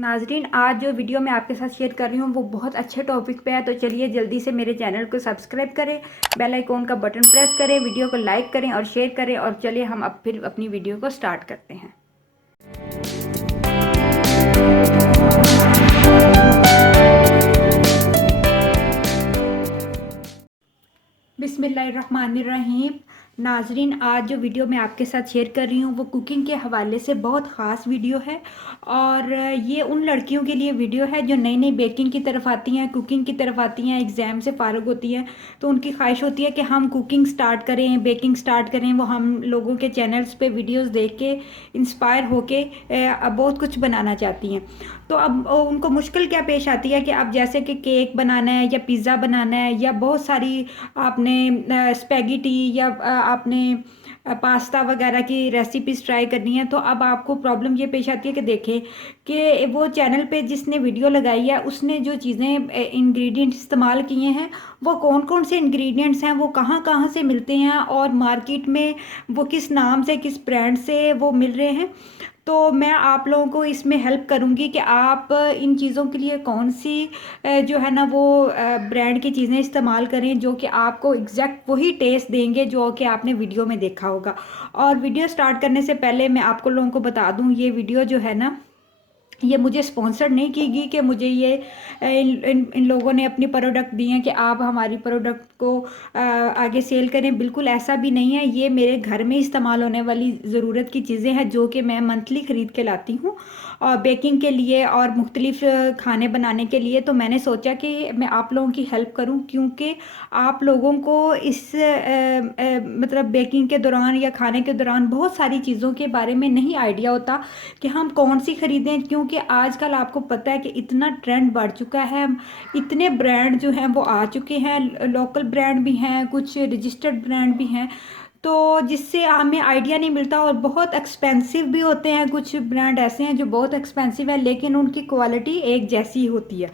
नाजरीन, आज जो वीडियो मैं आपके साथ शेयर कर रही हूँ वो बहुत अच्छे टॉपिक पे है। तो चलिए जल्दी से मेरे चैनल को सब्सक्राइब करें, बेल आइकॉन का बटन प्रेस करें, वीडियो को लाइक करें और शेयर करें। और चलिए हम अब फिर अपनी वीडियो को स्टार्ट करते हैं। बिस्मिल्लाहिर्रहमानिर्रहीम। नाजरीन, आज जो वीडियो मैं आपके साथ शेयर कर रही हूँ वो कुकिंग के हवाले से बहुत ख़ास वीडियो है। और ये उन लड़कियों के लिए वीडियो है जो नई नई बेकिंग की तरफ आती हैं, कुकिंग की तरफ आती हैं, एग्ज़ाम से फ़ारुग होती हैं। तो उनकी ख्वाहिश होती है कि हम कुकिंग स्टार्ट करें, बेकिंग स्टार्ट करें। वो हम लोगों के चैनल्स पे वीडियोस देख के इंस्पायर होके बहुत कुछ बनाना चाहती हैं। तो अब उनको मुश्किल क्या पेश आती है कि अब जैसे कि केक बनाना है या पिज़्ज़ा बनाना है या बहुत सारी आपने स्पेगेटी या आपने पास्ता वगैरह की रेसिपीज़ ट्राई करनी है। तो अब आपको प्रॉब्लम ये पेश आती है कि देखें कि वो चैनल पे जिसने वीडियो लगाई है उसने जो चीज़ें इंग्रेडिएंट्स इस्तेमाल किए हैं वो कौन कौन से इंग्रेडिएंट्स हैं, वो कहाँ कहाँ से मिलते हैं और मार्केट में वो किस नाम से, किस ब्रांड से वो मिल रहे हैं। तो मैं आप लोगों को इसमें हेल्प करूंगी कि आप इन चीज़ों के लिए कौन सी जो है ना वो ब्रांड की चीज़ें इस्तेमाल करें जो कि आपको एग्जैक्ट वही टेस्ट देंगे जो कि आपने वीडियो में देखा होगा। और वीडियो स्टार्ट करने से पहले मैं आपको लोगों को बता दूं, ये वीडियो जो है ना ये मुझे स्पॉन्सर नहीं की गई कि मुझे ये इन लोगों ने अपनी प्रोडक्ट दी हैं कि आप हमारी प्रोडक्ट को आगे सेल करें। बिल्कुल ऐसा भी नहीं है। ये मेरे घर में इस्तेमाल होने वाली ज़रूरत की चीज़ें हैं जो कि मैं मंथली ख़रीद के लाती हूँ और बेकिंग के लिए और मुख्तलिफ़ खाने बनाने के लिए। तो मैंने सोचा कि मैं आप लोगों की हेल्प करूँ क्योंकि आप लोगों को इस मतलब बेकिंग के दौरान या खाने के दौरान बहुत सारी चीज़ों के बारे में नहीं आइडिया होता कि हम कौन सी ख़रीदें। क्योंकि आजकल आपको पता है कि इतना ट्रेंड बढ़ चुका है, इतने ब्रांड जो हैं वो आ चुके हैं, लोकल ब्रांड भी हैं, कुछ रजिस्टर्ड ब्रांड भी हैं। तो जिससे हमें आइडिया नहीं मिलता और बहुत एक्सपेंसिव भी होते हैं। कुछ ब्रांड ऐसे हैं जो बहुत एक्सपेंसिव है लेकिन उनकी क्वालिटी एक जैसी होती है।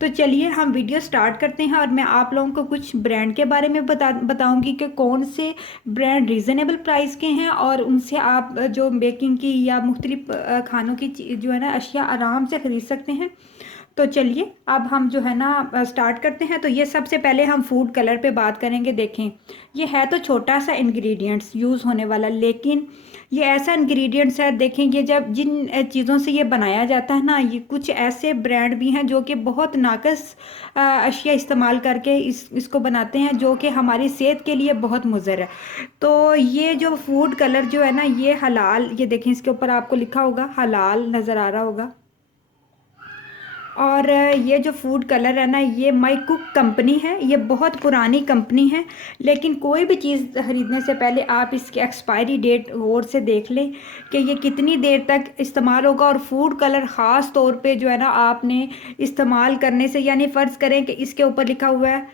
तो चलिए हम वीडियो स्टार्ट करते हैं और मैं आप लोगों को कुछ ब्रांड के बारे में बताऊंगी कि कौन से ब्रांड रीज़नेबल प्राइस के हैं और उनसे आप जो बेकिंग की या मुख्तलिफ खानों की जो है ना अशिया आराम से ख़रीद सकते हैं। तो चलिए अब हम जो है ना स्टार्ट करते हैं। तो ये सबसे पहले हम फूड कलर पे बात करेंगे। देखें, ये है तो छोटा सा इंग्रेडिएंट्स यूज़ होने वाला, लेकिन ये ऐसा इंग्रेडिएंट्स है। देखें, ये जब जिन चीज़ों से ये बनाया जाता है ना, ये कुछ ऐसे ब्रांड भी हैं जो कि बहुत नाकस अशिया इस्तेमाल करके इसको बनाते हैं जो कि हमारी सेहत के लिए बहुत मुज़र है। तो ये जो फूड कलर जो है ना ये हलाल, ये देखें इसके ऊपर आपको लिखा होगा हलाल, नज़र आ रहा होगा। और ये जो फूड कलर है ना ये माई कुक कंपनी है, ये बहुत पुरानी कंपनी है। लेकिन कोई भी चीज़ ख़रीदने से पहले आप इसकी एक्सपायरी डेट गौर से देख लें कि ये कितनी देर तक इस्तेमाल होगा। और फूड कलर ख़ास तौर पे जो है ना आपने इस्तेमाल करने से, यानी फ़र्ज़ करें कि इसके ऊपर लिखा हुआ है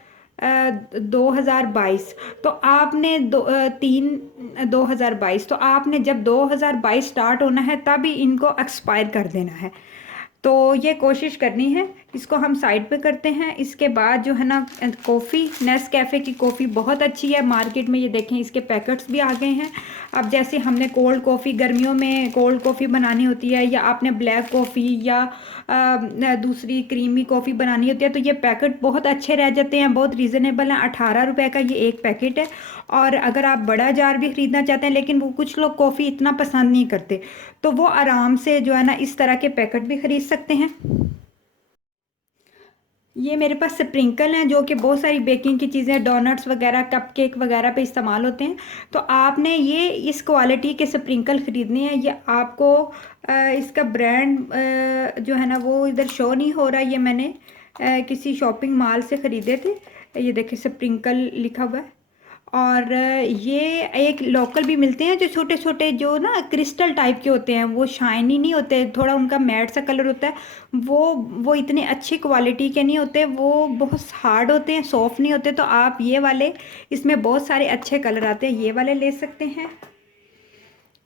2022, तो आपने 2022, तो आपने जब 2022 स्टार्ट होना है तभी इनको एक्सपायर कर देना है। तो ये कोशिश करनी है। इसको हम साइड पे करते हैं। इसके बाद जो है ना कॉफ़ी, नेस्कैफ़े की कॉफ़ी बहुत अच्छी है मार्केट में। ये देखें इसके पैकेट्स भी आ गए हैं। अब जैसे हमने कोल्ड कॉफ़ी, गर्मियों में कोल्ड कॉफ़ी बनानी होती है या आपने ब्लैक कॉफ़ी या दूसरी क्रीमी कॉफ़ी बनानी होती है तो ये पैकेट बहुत अच्छे रह जाते हैं, बहुत रीज़नेबल हैं। 18 रुपए का ये एक पैकेट है। और अगर आप बड़ा जार भी ख़रीदना चाहते हैं, लेकिन वो कुछ लोग कॉफ़ी इतना पसंद नहीं करते, तो वो आराम से जो है ना इस तरह के पैकेट भी ख़रीद सकते हैं। ये मेरे पास स्प्रिंकल हैं जो कि बहुत सारी बेकिंग की चीज़ें, डोनट्स वगैरह, कपकेक वगैरह पे इस्तेमाल होते हैं। तो आपने ये इस क्वालिटी के स्प्रिंकल ख़रीदने हैं। ये आपको इसका ब्रांड जो है ना वो इधर शो नहीं हो रहा। ये मैंने किसी शॉपिंग मॉल से ख़रीदे थे। ये देखिए स्प्रिंकल लिखा हुआ है। और ये एक लोकल भी मिलते हैं जो छोटे छोटे, जो ना क्रिस्टल टाइप के होते हैं, वो शाइनी नहीं होते, थोड़ा उनका मैट सा कलर होता है। वो इतने अच्छी क्वालिटी के नहीं होते, वो बहुत हार्ड होते हैं, सॉफ्ट नहीं होते। तो आप ये वाले, इसमें बहुत सारे अच्छे कलर आते हैं, ये वाले ले सकते हैं।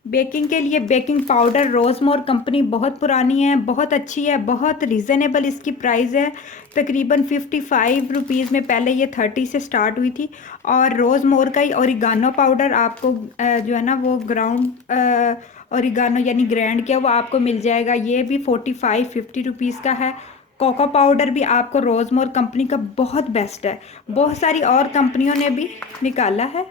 बेकिंग के लिए बेकिंग पाउडर, रोज़मोर कंपनी बहुत पुरानी है, बहुत अच्छी है, बहुत रीज़नेबल इसकी प्राइस है। तकरीबन 55 रुपीज़ में, पहले ये 30 से स्टार्ट हुई थी। और रोज़मोर का ही ओरिगानो पाउडर आपको जो है ना वो ग्राउंड ओरिगानो यानी ग्राइंड किया वो आपको मिल जाएगा, ये भी 45-50 रुपीज़ का है। कोको पाउडर भी आपको रोज़मोर कंपनी का बहुत बेस्ट है, बहुत सारी और कंपनियों ने भी निकाला है,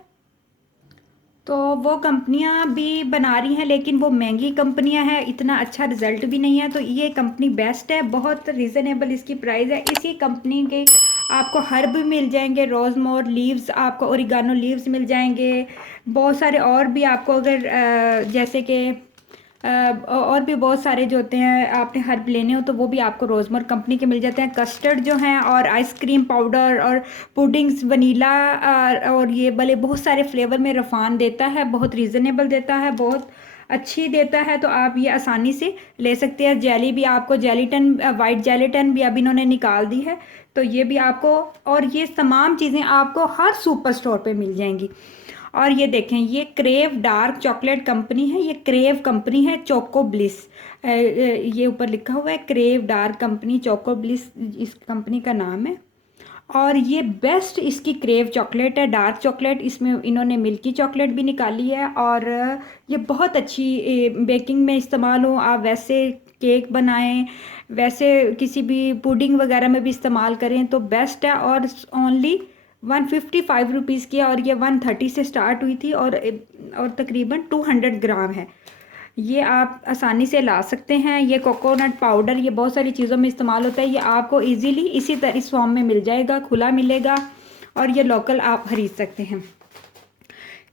तो वो कंपनियां भी बना रही हैं, लेकिन वो महंगी कंपनियां हैं, इतना अच्छा रिजल्ट भी नहीं है। तो ये कंपनी बेस्ट है, बहुत रीज़नेबल इसकी प्राइस है। इसी कंपनी के आपको हर्ब भी मिल जाएंगे, रोज़मोर लीव्स, आपको ओरिगानो लीव्स मिल जाएंगे, बहुत सारे और भी आपको अगर जैसे कि और भी बहुत सारे जो होते हैं आपने हर्ब लेने हो तो वो भी आपको रोज़मोर कंपनी के मिल जाते हैं। कस्टर्ड जो हैं और आइसक्रीम पाउडर और पुडिंग्स वनीला और ये वाले बहुत सारे फ्लेवर में रफ़ान देता है, बहुत रीज़नेबल देता है, बहुत अच्छी देता है, तो आप ये आसानी से ले सकते हैं। जेली भी आपको जेलीटन वाइट जेलीटन भी अब इन्होंने निकाल दी है, तो ये भी आपको, और ये तमाम चीज़ें आपको हर सुपर स्टोर पे मिल जाएंगी। और ये देखें, ये क्रेव डार्क चॉकलेट कंपनी है, ये क्रेव कंपनी है, चोको ब्लिस ये ऊपर लिखा हुआ है, crave dark company choco bliss इस कंपनी का नाम है। और ये बेस्ट इसकी क्रेव चॉकलेट है, डार्क चॉकलेट, इसमें इन्होंने मिल्की चॉकलेट भी निकाली है, और ये बहुत अच्छी बेकिंग में इस्तेमाल हो, आप वैसे केक बनाएं, वैसे किसी भी पुडिंग वगैरह में भी इस्तेमाल करें तो बेस्ट है। और ओनली 155 रुपीज़ की है, और ये 130 से स्टार्ट हुई थी, और तकरीबन 200 ग्राम है। ये आप आसानी से ला सकते हैं। ये कोकोनट पाउडर ये बहुत सारी चीज़ों में इस्तेमाल होता है, ये आपको इजीली इसी तरह इस फॉर्म में मिल जाएगा, खुला मिलेगा, और ये लोकल आप खरीद सकते हैं।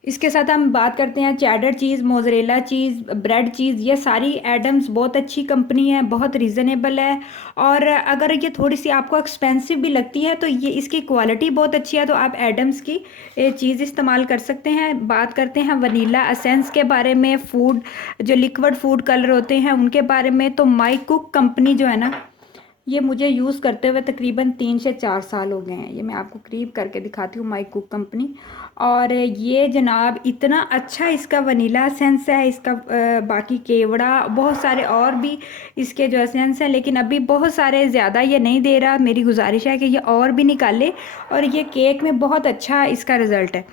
इसके साथ हम बात करते हैं cheddar cheese, mozzarella cheese, bread cheese, ये सारी एडम्स बहुत अच्छी कंपनी है, बहुत रीज़नेबल है, और अगर ये थोड़ी सी आपको एक्सपेंसिव भी लगती है तो ये इसकी क्वालिटी बहुत अच्छी है, तो आप एडम्स की चीज़ इस्तेमाल कर सकते हैं। बात करते हैं वनीला एसेंस के बारे में, फूड जो लिक्विड फूड कलर होते हैं उनके बारे में, तो माई कुक कंपनी जो है ना, ये मुझे यूज़ करते हुए तकरीबन 3 से 4 साल हो गए हैं। ये मैं आपको करीब करके दिखाती हूँ, माई कुक कंपनी। और ये जनाब इतना अच्छा इसका वनीला सेंस है, इसका बाकी केवड़ा बहुत सारे और भी इसके जो एसेंस हैं, लेकिन अभी बहुत सारे ज़्यादा ये नहीं दे रहा। मेरी गुजारिश है कि ये और भी निकाले, और ये केक में बहुत अच्छा इसका रिज़ल्ट है।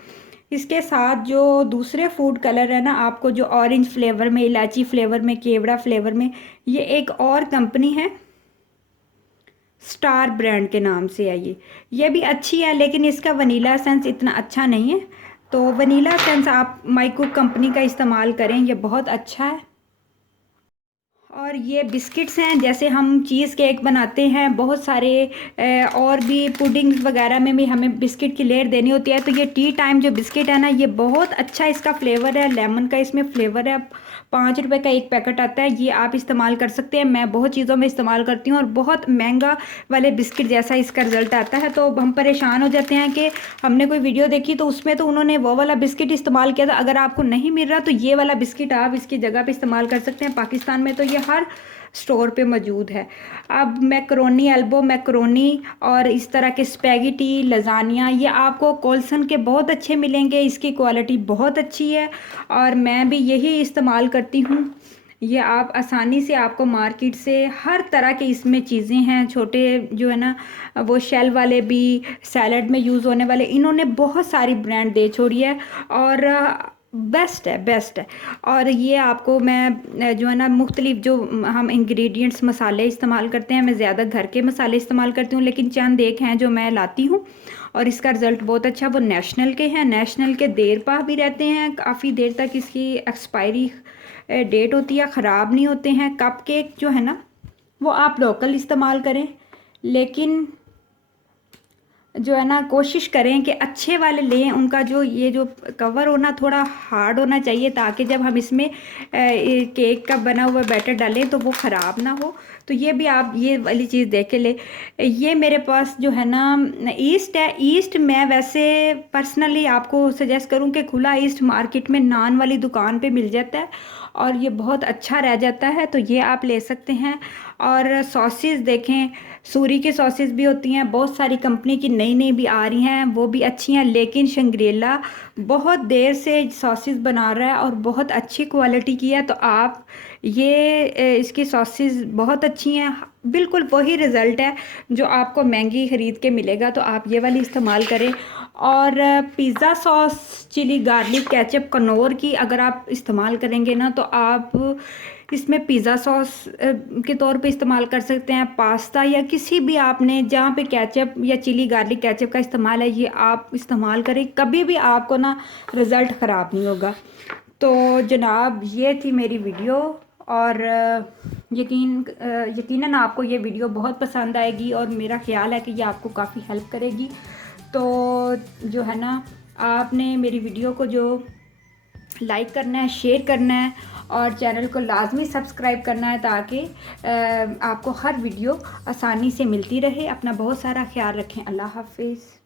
इसके साथ जो दूसरे फूड कलर है ना, आपको जो ऑरेंज फ्लेवर में, इलायची फ्लेवर में, केवड़ा फ्लेवर में, ये एक और कंपनी है, स्टार ब्रांड के नाम से है ये भी अच्छी है, लेकिन इसका वनीला सेंस इतना अच्छा नहीं है, तो वनीला सेंस आप माई कुक कंपनी का इस्तेमाल करें, ये बहुत अच्छा है। और ये बिस्किट्स हैं, जैसे हम चीज़ केक बनाते हैं, बहुत सारे और भी पुडिंग्स वगैरह में भी हमें बिस्किट की लेयर देनी होती है, तो ये टी टाइम जो बिस्किट है ना, ये बहुत अच्छा इसका फ्लेवर है, लेमन का इसमें फ्लेवर है, 5 रुपए का एक पैकेट आता है, ये आप इस्तेमाल कर सकते हैं। मैं बहुत चीज़ों में इस्तेमाल करती हूँ, और बहुत महंगा वाले बिस्किट जैसा इसका रिजल्ट आता है, तो हम परेशान हो जाते हैं कि हमने कोई वीडियो देखी तो उसमें तो उन्होंने वो वाला बिस्किट इस्तेमाल किया था, अगर आपको नहीं मिल रहा तो ये वाला बिस्किट आप इसकी जगह पे इस्तेमाल कर सकते हैं। पाकिस्तान में तो ये हर स्टोर पे मौजूद है। अब मैक्रोनी, एल्बो मैक्रोनी, और इस तरह के स्पैगेटी, लजानिया, ये आपको कोल्सन के बहुत अच्छे मिलेंगे, इसकी क्वालिटी बहुत अच्छी है, और मैं भी यही इस्तेमाल करती हूँ। ये आप आसानी से आपको मार्केट से हर तरह के इसमें चीज़ें हैं, छोटे जो है ना वो शेल वाले भी, सैलड में यूज़ होने वाले, इन्होंने बहुत सारी ब्रांड दे छोड़ी है, और बेस्ट है, बेस्ट है। और ये आपको मैं जो है ना मुख्तलिफ जो हम इंग्रेडिएंट्स मसाले इस्तेमाल करते हैं, मैं ज़्यादा घर के मसाले इस्तेमाल करती हूँ, लेकिन चंद एक हैं जो मैं लाती हूँ, और इसका रिज़ल्ट बहुत अच्छा। वो नेशनल के हैं, नेशनल के देर पा भी रहते हैं, काफ़ी देर तक इसकी एक्सपायरी डेट होती है, ख़राब नहीं होते हैं। कप केक जो है ना वो आप लोकल इस्तेमाल करें, लेकिन जो है ना कोशिश करें कि अच्छे वाले लें, उनका जो ये जो कवर होना थोड़ा हार्ड होना चाहिए, ताकि जब हम इसमें केक का बना हुआ बैटर डालें तो वो ख़राब ना हो। तो ये भी आप ये वाली चीज़ देख के ले। ये मेरे पास जो है ना ईस्ट है, ईस्ट मैं वैसे पर्सनली आपको सजेस्ट करूं कि खुला ईस्ट मार्केट में नान वाली दुकान पे मिल जाता है, और ये बहुत अच्छा रह जाता है, तो ये आप ले सकते हैं। और सॉसेस देखें, सूरी की सॉसेस भी होती हैं, बहुत सारी कंपनी की नई नई भी आ रही हैं, वो भी अच्छी हैं, लेकिन शंग्रीला बहुत देर से सॉसेस बना रहा है और बहुत अच्छी क्वालिटी की है, तो आप ये इसकी सॉसेस बहुत अच्छी हैं, बिल्कुल वही रिज़ल्ट है जो आपको महंगी ख़रीद के मिलेगा, तो आप ये वाली इस्तेमाल करें। और pizza sauce, chilli garlic ketchup Knorr की अगर आप इस्तेमाल करेंगे ना, तो आप इसमें पिज़्ज़ा सॉस के तौर पे इस्तेमाल कर सकते हैं। पास्ता या किसी भी आपने जहाँ पे केचप या चिली गार्लिक केचप का इस्तेमाल है, ये आप इस्तेमाल करें, कभी भी आपको ना रिज़ल्ट ख़राब नहीं होगा। तो जनाब ये थी मेरी वीडियो, और यकीनन आपको ये वीडियो बहुत पसंद आएगी, और मेरा ख़्याल है कि ये आपको काफ़ी हेल्प करेगी। तो जो है ना, आपने मेरी वीडियो को जो लाइक करना है, शेयर करना है, और चैनल को लाजमी सब्सक्राइब करना है, ताकि आपको हर वीडियो आसानी से मिलती रहे। अपना बहुत सारा ख्याल रखें। अल्लाह हाफिज़।